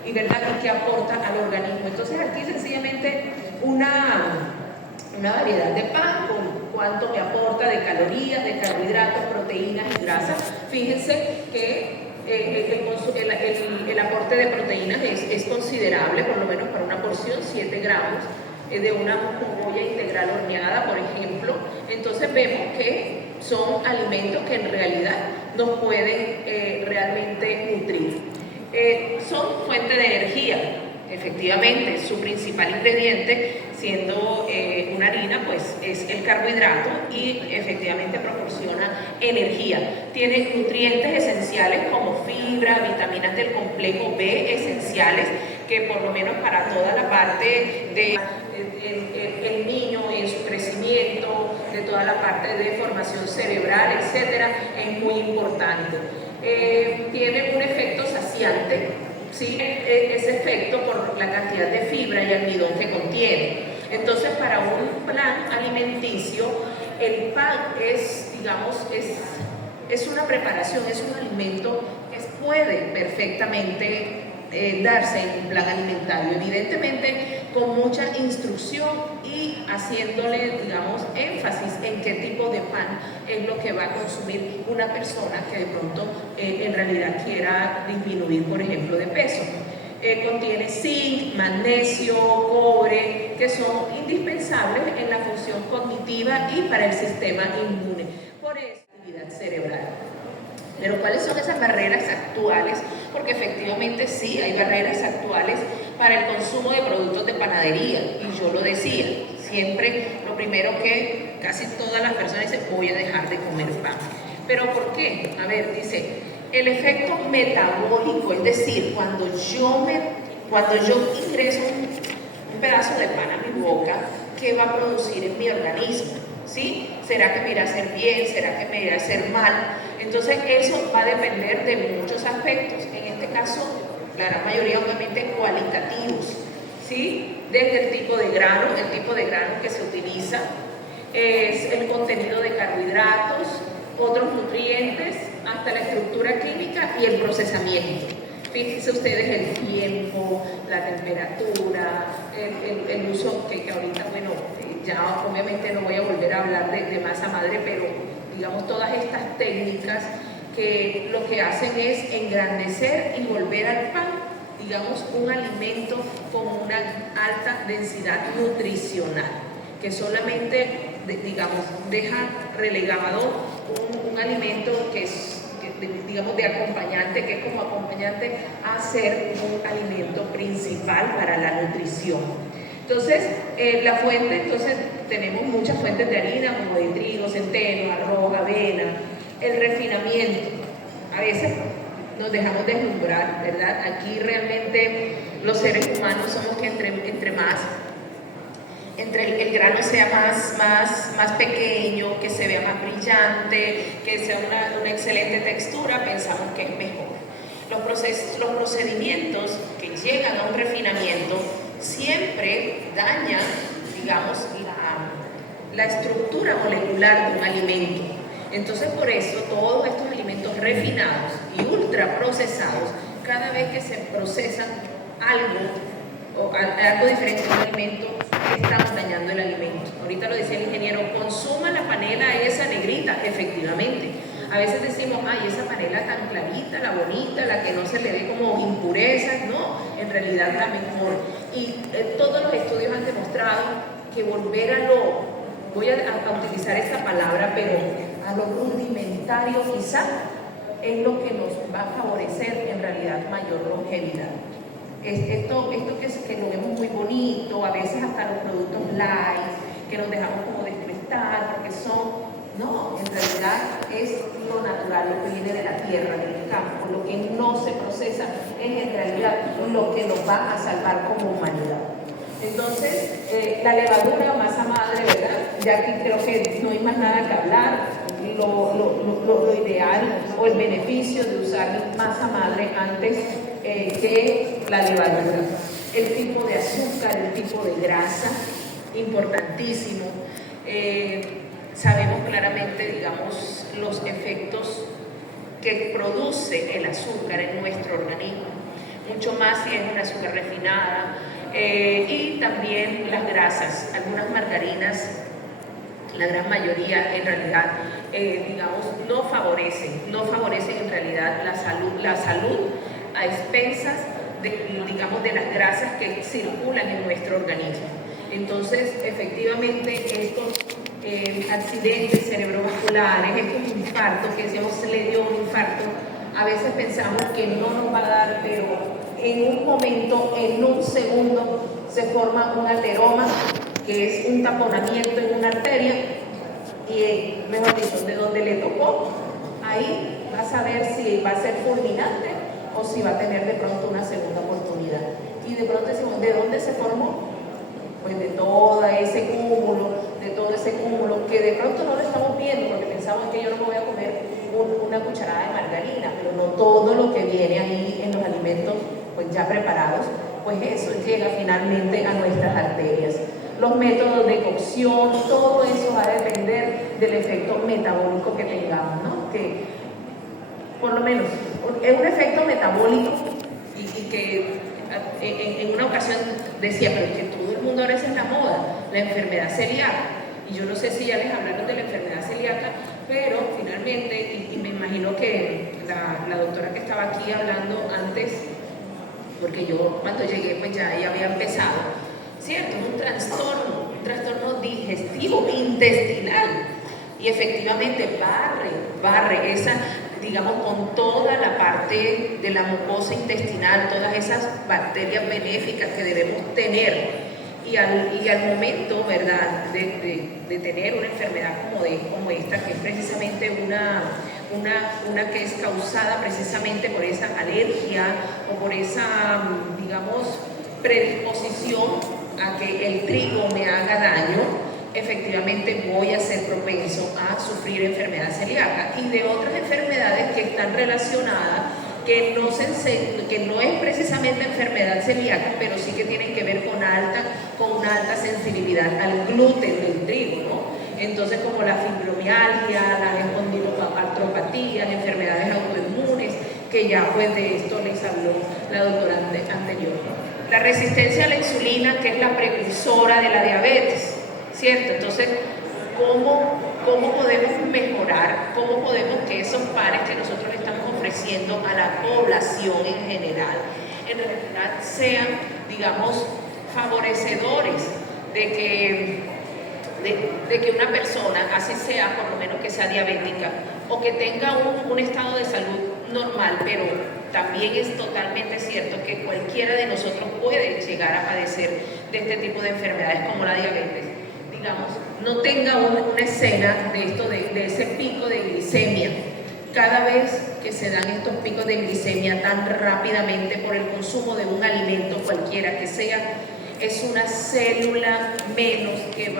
y ¿verdad? Y qué aporta al organismo. Entonces aquí sencillamente una variedad de pan con cuánto me aporta de calorías, de carbohidratos, proteínas y grasas. Fíjense que el aporte de proteínas es considerable, por lo menos para una porción, 7 gramos de una cebolla integral horneada, por ejemplo. Entonces vemos que son alimentos que en realidad nos pueden realmente nutrir. Son fuente de energía, efectivamente, su principal ingrediente, siendo una harina, pues es el carbohidrato y efectivamente proporciona energía. Tiene nutrientes esenciales como fibra, vitaminas del complejo B esenciales, que por lo menos para toda la parte de el niño en su crecimiento, de toda la parte de formación cerebral, etcétera, es muy importante. Tiene un efecto saciante, ¿sí? Ese efecto por la cantidad de fibra y almidón que contiene. Entonces, para un plan alimenticio, el pan es, digamos, es una preparación, es un alimento que puede perfectamente darse en un plan alimentario, evidentemente con mucha instrucción y haciéndole, digamos, énfasis en qué tipo de pan es lo que va a consumir una persona que de pronto en realidad quiera disminuir, por ejemplo, de peso. Contiene zinc, magnesio, cobre, que son indispensables en la función cognitiva y para el sistema inmune, por esa actividad cerebral. Pero ¿cuáles son esas barreras actuales? Porque efectivamente sí, hay barreras actuales para el consumo de productos de panadería. Y yo lo decía, siempre lo primero que casi todas las personas dicen, voy a dejar de comer pan. ¿Pero por qué? A ver, dice, El efecto metabólico, es decir, cuando yo ingreso un pedazo de pan a mi boca, ¿qué va a producir en mi organismo? ¿Sí? ¿Será que me irá a hacer bien? ¿Será que me irá a hacer mal? Entonces eso va a depender de muchos aspectos. En este caso, la gran mayoría obviamente cualitativos, ¿sí? Desde el tipo de grano que se utiliza, es el contenido de carbohidratos, otros nutrientes, hasta la estructura química y el procesamiento. Fíjense ustedes el tiempo, la temperatura, el uso que ahorita, bueno, ya obviamente no voy a volver a hablar de masa madre, pero digamos todas estas técnicas que lo que hacen es engrandecer y volver al pan, digamos, un alimento con una alta densidad nutricional, que solamente, digamos, deja relegado un alimento que es, digamos, de acompañante, que es como acompañante a ser un alimento principal para la nutrición. Entonces, la fuente, entonces tenemos muchas fuentes de harina, como de trigo, centeno, arroz, avena, el refinamiento. A veces nos dejamos deslumbrar, ¿verdad? Aquí realmente los seres humanos somos que entre el grano sea más pequeño, que se vea más brillante, que sea una excelente textura, pensamos que es mejor. Los procedimientos que llegan a un refinamiento siempre dañan, digamos, la estructura molecular de un alimento. Entonces, por eso, todos estos alimentos refinados y ultraprocesados, cada vez que se procesa algo diferente de un alimento, estamos dañando el alimento. Ahorita lo decía el ingeniero, consuma la panela esa negrita, efectivamente. A veces decimos, ay, esa panela tan clarita, la bonita, la que no se le ve como impurezas, no, en realidad la mejor. Y todos los estudios han demostrado que volver a voy a utilizar esta palabra, pero a lo rudimentario quizá, es lo que nos va a favorecer en realidad mayor longevidad. Esto que lo vemos muy bonito, a veces hasta los productos light, que nos dejamos como despistar, porque son, no, en realidad es lo natural, lo que viene de la tierra, del campo, lo que no se procesa es en realidad lo que nos va a salvar como humanidad. Entonces, la levadura o masa madre, ¿verdad? Ya aquí creo que no hay más nada que hablar. Lo ideal o el beneficio de usar masa madre antes que la levadura. El tipo de azúcar, el tipo de grasa, importantísimo. Sabemos claramente, digamos, los efectos que produce el azúcar en nuestro organismo, mucho más si es una azúcar refinada, y también las grasas, algunas margarinas, la gran mayoría en realidad, digamos, no favorecen en realidad la salud a expensas de las grasas que circulan en nuestro organismo. Entonces, efectivamente, estos accidentes cerebrovasculares, estos infartos, que decíamos se le dio un infarto, a veces pensamos que no nos va a dar, pero en un momento, en un segundo, se forma un ateroma, que es un taponamiento en una arteria, y mejor dicho, de donde le tocó, ahí vas a ver si va a ser fulminante o si va a tener de pronto una segunda oportunidad. Y de pronto decimos, ¿de dónde se formó? Pues de todo ese cúmulo, que de pronto no lo estamos viendo porque pensamos que yo no me voy a comer una cucharada de margarina, pero no todo lo que viene ahí en los alimentos pues ya preparados, pues eso llega finalmente a nuestras arterias. Los métodos de cocción, todo eso va a depender del efecto metabólico que tengamos, ¿no? Que por lo menos es un efecto metabólico y que en una ocasión decía, pero que todo el mundo ahora es en la moda, la enfermedad celíaca. Y yo no sé si ya les hablaron de la enfermedad celíaca, pero finalmente, y me imagino que la doctora que estaba aquí hablando antes, porque yo cuando llegué pues ya había empezado, ¿cierto? Un trastorno digestivo, intestinal, y efectivamente barre esa, digamos, con toda la parte de la mucosa intestinal, todas esas bacterias benéficas que debemos tener. y al momento, ¿verdad?, de tener una enfermedad como esta, que es precisamente una que es causada precisamente por esa alergia o por esa, digamos, predisposición a que el trigo me haga daño, efectivamente voy a ser propenso a sufrir enfermedad celíaca y de otras enfermedades que están relacionadas, que no es precisamente enfermedad celíaca, pero sí que tienen que ver con una alta sensibilidad al gluten del trigo, ¿no? Entonces, como la fibromialgia, las espondiloartropatías, enfermedades autoinmunes, que ya pues de esto les habló la doctora anterior, ¿no? La resistencia a la insulina, que es la precursora de la diabetes, ¿cierto? Entonces, ¿cómo podemos mejorar? ¿Cómo podemos que esos pares que nosotros estamos ofreciendo a la población en general, en realidad sean, digamos, favorecedores de que una persona, así sea, por lo menos que sea diabética, o que tenga un estado de salud normal, pero también es totalmente cierto que cualquiera de nosotros puede llegar a padecer de este tipo de enfermedades como la diabetes, digamos, no tenga una escena de ese pico de glicemia. Cada vez que se dan estos picos de glicemia tan rápidamente por el consumo de un alimento cualquiera que sea, es una célula menos que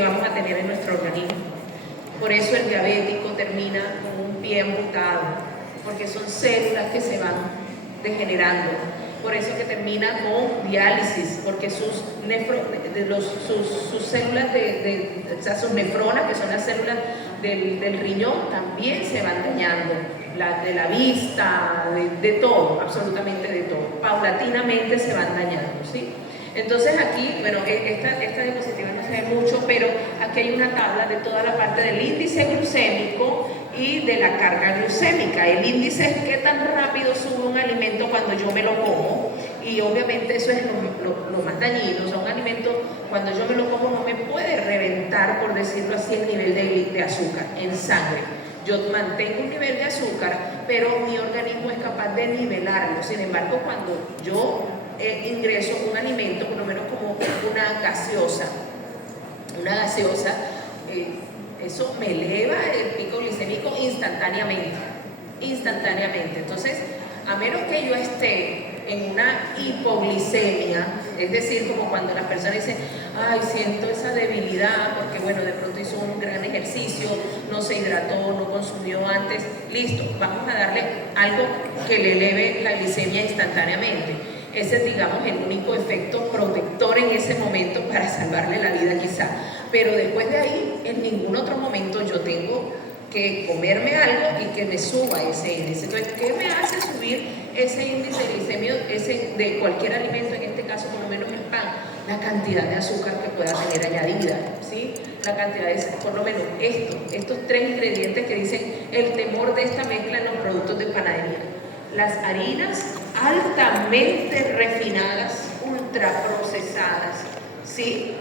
vamos a tener en nuestro organismo. Por eso el diabético termina con un pie amputado, porque son células que se van degenerando. Por eso que termina con diálisis, porque sus células, o sea, sus nefronas, que son las células del riñón, también se van dañando. De la vista, de todo, absolutamente de todo. Paulatinamente se van dañando, ¿sí? Entonces aquí, bueno, esta diapositiva no se ve mucho, pero aquí hay una tabla de toda la parte del índice glucémico y de la carga glucémica. El índice es qué tan rápido sube un alimento cuando yo me lo como, y obviamente eso es lo más dañino. O sea, un alimento cuando yo me lo como no me puede reventar, por decirlo así, el nivel de azúcar en sangre. Yo mantengo un nivel de azúcar, pero mi organismo es capaz de nivelarlo. Sin embargo, cuando yo ingreso un alimento, por lo menos como una gaseosa, eso me eleva el pico glicémico instantáneamente. Entonces, a menos que yo esté en una hipoglicemia, es decir, como cuando las personas dicen, ay, siento esa debilidad porque, bueno, de pronto hizo un gran ejercicio, no se hidrató, no consumió antes, listo, vamos a darle algo que le eleve la glicemia instantáneamente. Ese es, digamos, el único efecto protector en ese momento para salvarle la vida quizá. Pero después de ahí, en ningún otro momento yo tengo que comerme algo y que me suba ese índice. Entonces, ¿qué me hace subir ese índice glicémico de cualquier alimento, en este caso por lo menos el pan? La cantidad de azúcar que pueda tener añadida, ¿sí? La cantidad de, por lo menos estos tres ingredientes que dicen el temor de esta mezcla en los productos de panadería. Las harinas altamente refinadas, ultraprocesadas, ¿sí?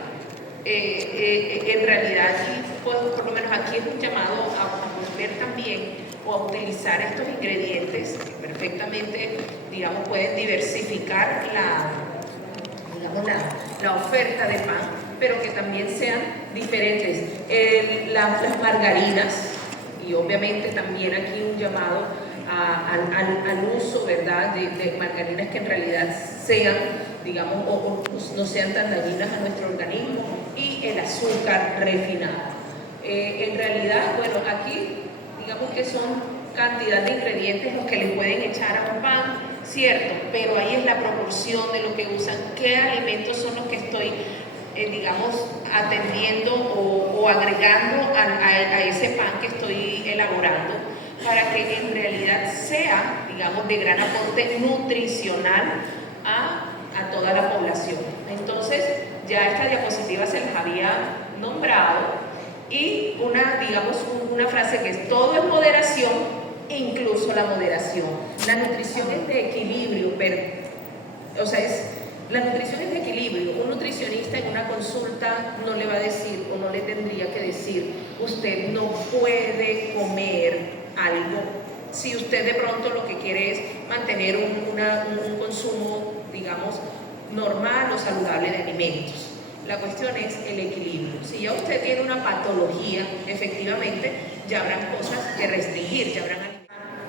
En realidad, por lo menos aquí es un llamado a volver también o a utilizar estos ingredientes que perfectamente, digamos, pueden diversificar la oferta de pan, pero que también sean diferentes. Las margarinas, y obviamente también aquí un llamado al uso, ¿verdad?, de margarinas que en realidad sean, digamos, o no sean tan dañinas a nuestro organismo, y el azúcar refinado. En realidad, bueno, aquí digamos que son cantidad de ingredientes los que le pueden echar a un pan, cierto, pero ahí es la proporción de lo que usan, qué alimentos son los que estoy, digamos, atendiendo o agregando a ese pan que estoy elaborando, para que en realidad sea, digamos, de gran aporte nutricional a toda la población. Entonces, ya esta diapositiva se les había nombrado, y una frase que es: todo es moderación, incluso la moderación. La nutrición es de equilibrio, la nutrición es de equilibrio. Un nutricionista en una consulta no le va a decir, o no le tendría que decir, usted no puede comer algo, si usted de pronto lo que quiere es mantener un consumo, digamos, normal o saludable de alimentos. La cuestión es el equilibrio. Si ya usted tiene una patología, efectivamente, ya habrán cosas que restringir, ya habrán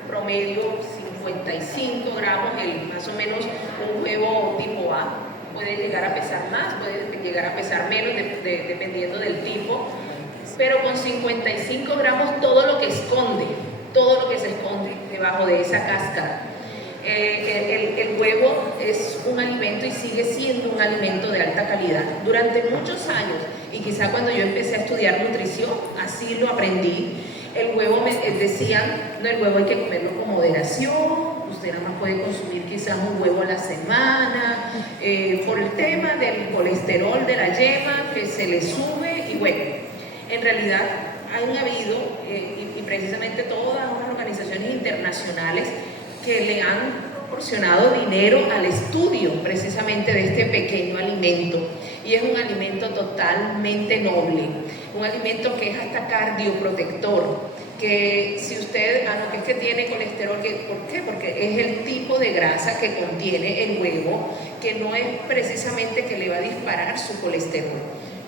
promedio 55 gramos, más o menos un huevo tipo A. Puede llegar a pesar más, puede llegar a pesar menos, dependiendo del tipo. Pero con 55 gramos todo lo que se esconde debajo de esa cáscara. El huevo es un alimento y sigue siendo un alimento de alta calidad. Durante muchos años, y quizá cuando yo empecé a estudiar nutrición, así lo aprendí. El huevo, me decían, no, el huevo hay que comerlo con moderación, usted nada más puede consumir quizás un huevo a la semana, por el tema del colesterol de la yema que se le sube, y bueno, en realidad han habido, y precisamente todas las organizaciones internacionales que le han proporcionado dinero al estudio precisamente de este pequeño alimento, y es un alimento totalmente noble, un alimento que es hasta cardioprotector, que si usted, no, que es que tiene colesterol, ¿por qué? Porque es el tipo de grasa que contiene el huevo, que no es precisamente que le va a disparar su colesterol,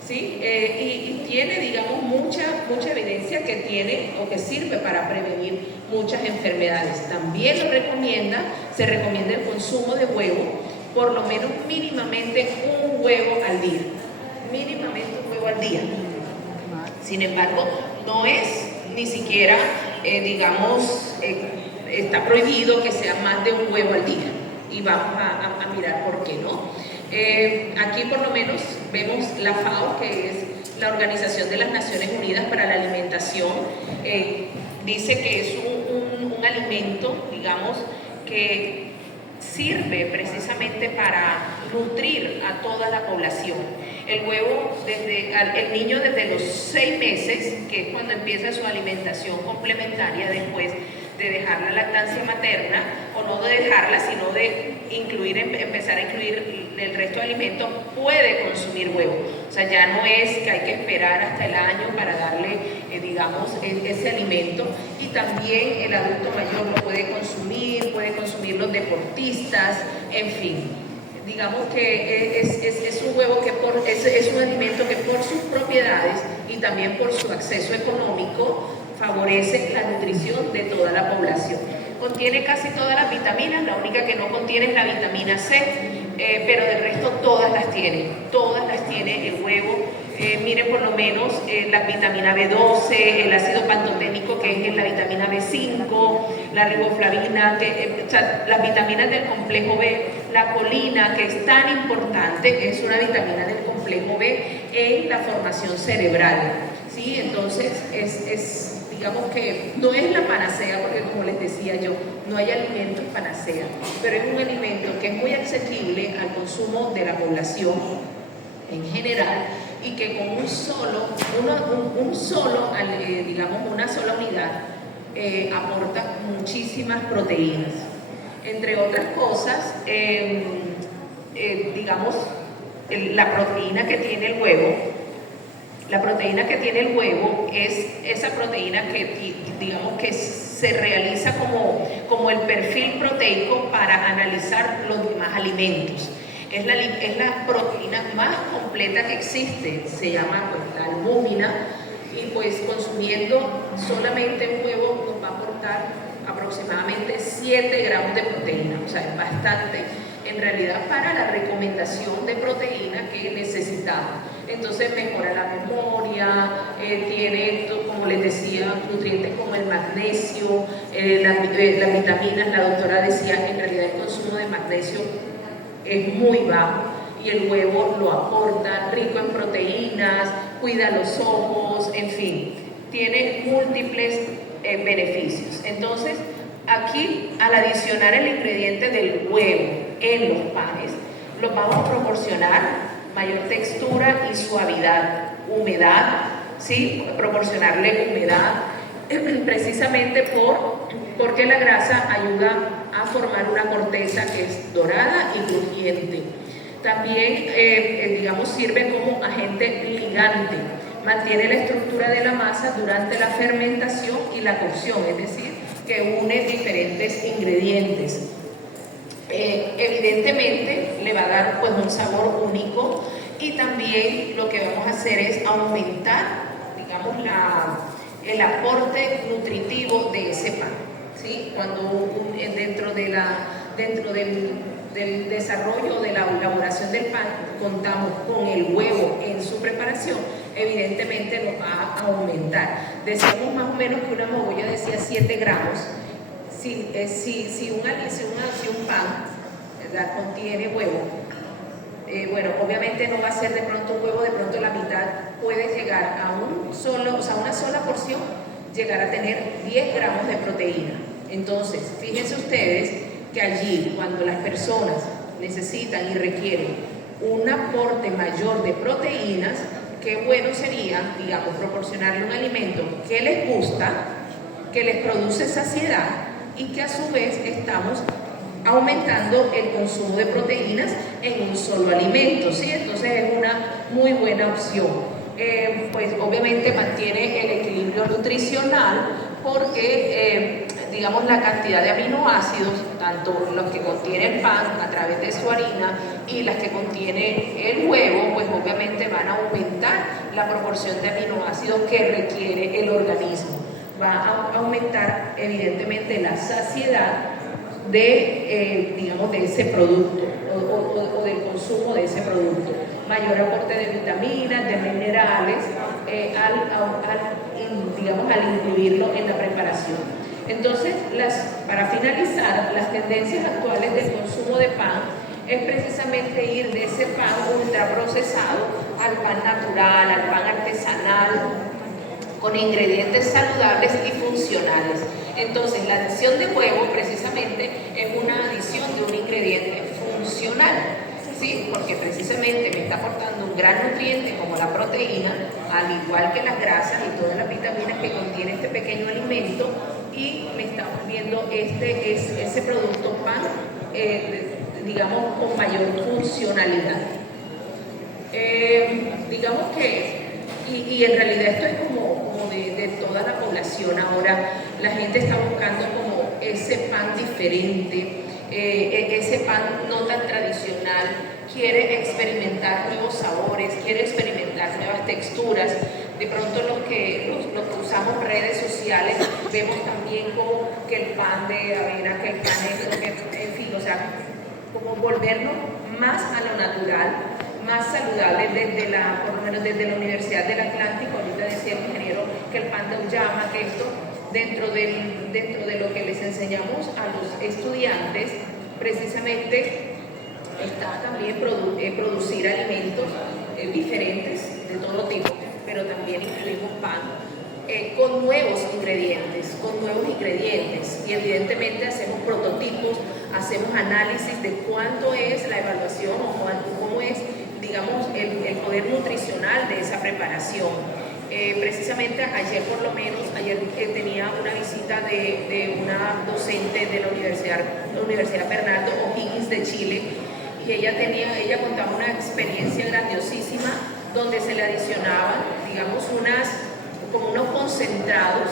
¿sí? Y tiene, digamos, mucha evidencia que tiene o que sirve para prevenir muchas enfermedades. También se recomienda el consumo de huevo, por lo menos mínimamente un huevo al día. Mínimamente un huevo al día. Sin embargo, no es ni siquiera, está prohibido que sea más de un huevo al día. Y vamos a mirar por qué no. Aquí por lo menos vemos la FAO, que es la Organización de las Naciones Unidas para la Alimentación. Dice que es un alimento, digamos, que sirve precisamente para nutrir a toda la población. El huevo, el niño desde los 6 meses, que es cuando empieza su alimentación complementaria después de dejar la lactancia materna, o no de dejarla, sino de empezar a incluir el resto de alimentos, puede consumir huevo. O sea, ya no es que hay que esperar hasta el año para darle, ese alimento. Y también el adulto mayor lo puede consumir los deportistas, en fin. Digamos que es un huevo que es un alimento que por sus propiedades y también por su acceso económico favorece la nutrición de toda la población. Contiene casi todas las vitaminas, la única que no contiene es la vitamina C, pero del resto todas las tiene el huevo. Miren, por lo menos la vitamina B12, el ácido pantoténico, que es la vitamina B5, la riboflavina, las vitaminas del complejo B, la colina, que es tan importante, es una vitamina del complejo B en la formación cerebral, ¿sí? Entonces, digamos que no es la panacea, porque como les decía yo, no hay alimentos panacea, pero es un alimento que es muy asequible al consumo de la población en general, y que con una sola unidad aporta muchísimas proteínas. Entre otras cosas, la proteína que tiene el huevo. La proteína que tiene el huevo es esa proteína que, digamos, que se realiza como el perfil proteico para analizar los demás alimentos. Es la proteína más completa que existe, se llama la albúmina, y pues consumiendo solamente un huevo nos va a aportar aproximadamente 7 gramos de proteína, o sea, es bastante en realidad para la recomendación de proteína que necesitamos. Entonces mejora la memoria, tiene, como les decía, nutrientes como el magnesio, las vitaminas. La doctora decía, en realidad el consumo de magnesio es muy bajo y el huevo lo aporta, rico en proteínas, cuida los ojos, en fin, tiene múltiples beneficios. Entonces, aquí, al adicionar el ingrediente del huevo en los panes, los vamos a proporcionar mayor textura y suavidad, humedad, ¿sí? Proporcionarle humedad, precisamente porque la grasa ayuda a formar una corteza que es dorada y crujiente. También, sirve como agente ligante, mantiene la estructura de la masa durante la fermentación y la cocción, es decir, que une diferentes ingredientes. Evidentemente le va a dar pues un sabor único, y también lo que vamos a hacer es aumentar, digamos, el aporte nutritivo de ese pan, ¿sí? Cuando dentro del desarrollo de la elaboración del pan contamos con el huevo en su preparación, evidentemente nos va a aumentar. Decíamos más o menos que una mogolla decía 7 gramos. Si un pan, ¿verdad?, contiene huevo, bueno, obviamente no va a ser de pronto un huevo, de pronto la mitad puede llegar a una sola porción, llegar a tener 10 gramos de proteína. Entonces, fíjense ustedes que allí, cuando las personas necesitan y requieren un aporte mayor de proteínas, qué bueno sería, digamos, proporcionarle un alimento que les gusta, que les produce saciedad, y que a su vez estamos aumentando el consumo de proteínas en un solo alimento, ¿sí? Entonces es una muy buena opción. Pues obviamente mantiene el equilibrio nutricional, porque digamos, la cantidad de aminoácidos, tanto los que contiene el pan a través de su harina y las que contiene el huevo, pues obviamente van a aumentar la proporción de aminoácidos que requiere el organismo. Va a aumentar evidentemente la saciedad digamos, de ese producto o del consumo de ese producto. Mayor aporte de vitaminas, de minerales, digamos, al incluirlo en la preparación. Entonces, para finalizar, las tendencias actuales del consumo de pan es precisamente ir de ese pan ultraprocesado al pan natural, al pan artesanal, con ingredientes saludables y funcionales. Entonces, la adición de huevo precisamente es una adición de un ingrediente funcional, ¿sí? Porque precisamente me está aportando un gran nutriente como la proteína, al igual que las grasas y todas las vitaminas que contiene este pequeño alimento, y me está viendo ese producto pan, digamos, con mayor funcionalidad. Digamos que, y en realidad esto es como de toda la población ahora, la gente está buscando como ese pan diferente, ese pan no tan tradicional, quiere experimentar nuevos sabores, quiere experimentar nuevas texturas. De pronto los que usamos redes sociales vemos también como que el pan de avena, que el pan en fin, o sea, como volvernos más a lo natural, más saludable por lo menos desde la Universidad del Atlántico. Ahorita decía el ingeniero que el pan de uyama, que esto dentro de lo que les enseñamos a los estudiantes, precisamente está también producir alimentos diferentes de todo tipo, pero también incluimos pan con nuevos ingredientes, y evidentemente hacemos prototipos, hacemos análisis de cuánto es la evaluación o cómo es, digamos, el poder nutricional de esa preparación. Precisamente ayer tenía una visita de una docente de la Universidad Bernardo O'Higgins de Chile, y ella contaba una experiencia grandiosísima donde se le adicionaban, digamos, como unos concentrados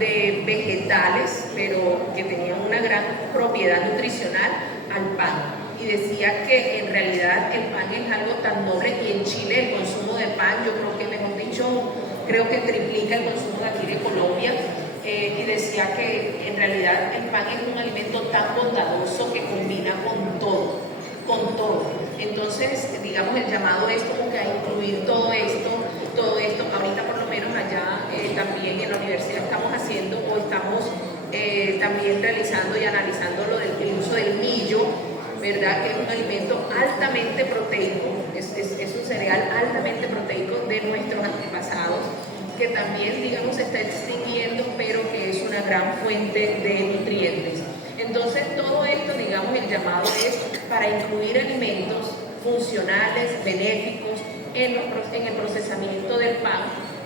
de vegetales, pero que tenían una gran propiedad nutricional al pan. Y decía que en realidad el pan es algo tan noble, y en Chile el consumo de pan, yo creo que, mejor dicho, creo que triplica el consumo de aquí de Colombia, y decía que en realidad el pan es un alimento tan bondadoso que combina con todo. Entonces, digamos, el llamado es como que a incluir todo esto. Ahorita por lo menos allá también en la universidad estamos haciendo, o estamos también realizando y analizando el uso del millo, ¿verdad? Que es un alimento altamente proteico, es un cereal altamente proteico de nuestros antepasados, que también, digamos, se está extinguiendo, pero que es una gran fuente de nutrientes. Entonces, todo esto, digamos, el llamado es para incluir alimentos funcionales, benéficos, en el procesamiento del pan.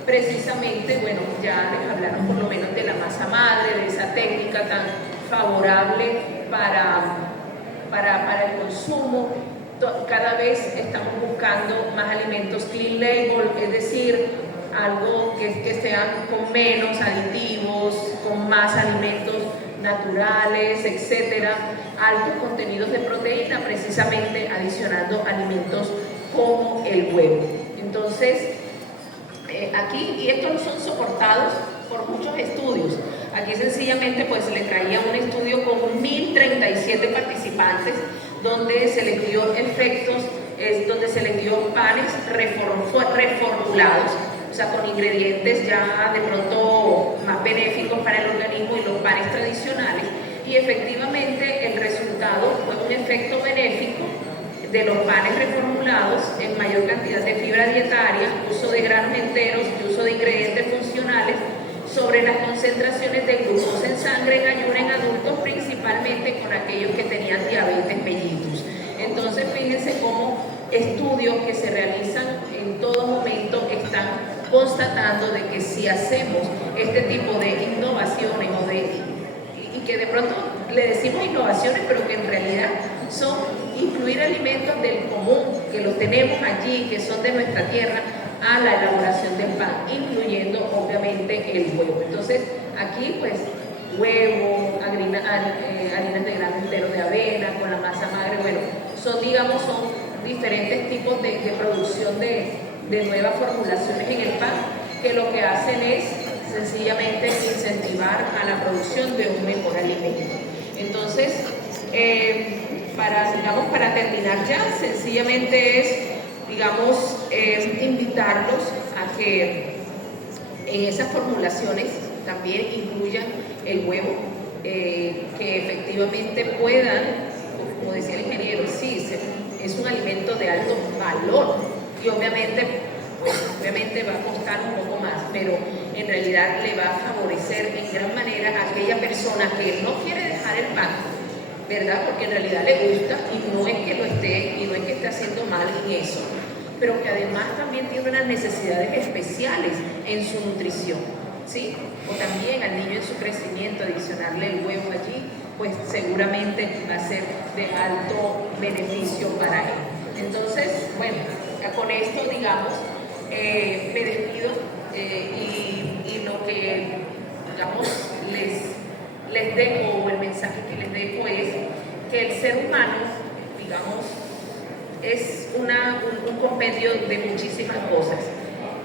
Precisamente, bueno, ya les hablaron por lo menos de la masa madre, de esa técnica tan favorable para el consumo. Cada vez estamos buscando más alimentos clean label, es decir, algo que sean con menos aditivos, con más alimentos naturales, etcétera. altos contenidos de proteína, precisamente adicionando alimentos como el huevo. Entonces, aquí, y estos son soportados por muchos estudios. Aquí sencillamente pues le traía un estudio con 1037 participantes donde se les dio efectos, donde se les dio panes reformulados, o sea, con ingredientes ya de pronto más benéficos para el organismo y los panes tradicionales, y efectivamente el resultado fue un efecto benéfico de los panes reformulados en mayor cantidad de fibra dietaria, uso de granos enteros y uso de ingredientes funcionales sobre las concentraciones de glucosa en sangre en ayuno en adultos, principalmente con aquellos que tenían diabetes mellitus. Entonces, fíjense cómo estudios que se realizan en todo momento están constatando de que si hacemos este tipo de innovaciones y que de pronto le decimos innovaciones, pero que en realidad son incluir alimentos del común, que los tenemos allí, que son de nuestra tierra, a la elaboración del pan, incluyendo obviamente el huevo. Entonces, aquí pues huevo, harinas de grano entero de avena, con la masa madre, bueno, son diferentes tipos de producción de nuevas formulaciones en el pan, que lo que hacen es sencillamente incentivar a la producción de un mejor alimento. Entonces, para terminar ya, sencillamente es, invitarlos a que en esas formulaciones también incluyan el huevo, que efectivamente puedan, como decía el ingeniero, sí, es un alimento de alto valor y obviamente va a costar un poco más, pero en realidad le va a favorecer en gran manera a aquella persona que no quiere dejar el pan, ¿verdad? Porque en realidad le gusta y no es que lo esté, y no es que esté haciendo mal en eso, pero que además también tiene unas necesidades especiales en su nutrición, ¿sí? O también al niño en su crecimiento, adicionarle el huevo allí, pues seguramente va a ser de alto beneficio para él. Entonces, bueno, con esto, me despido y lo que, les dejo, o el mensaje que les dejo es que el ser humano, es un compendio de muchísimas cosas,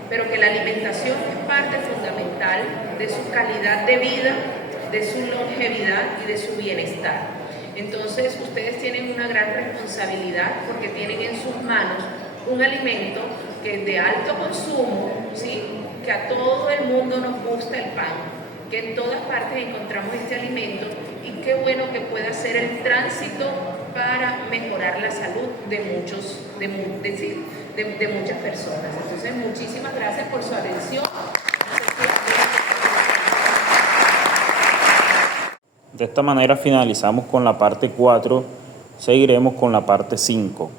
pero que la alimentación es parte fundamental de su calidad de vida, de su longevidad y de su bienestar. Entonces, ustedes tienen una gran responsabilidad porque tienen en sus manos un alimento que es de alto consumo, ¿sí? Que a todo el mundo nos gusta el pan, que en todas partes encontramos este alimento, y qué bueno que pueda ser el tránsito para mejorar la salud de muchas personas. Entonces, muchísimas gracias por su atención. De esta manera finalizamos con la parte 4, seguiremos con la parte 5.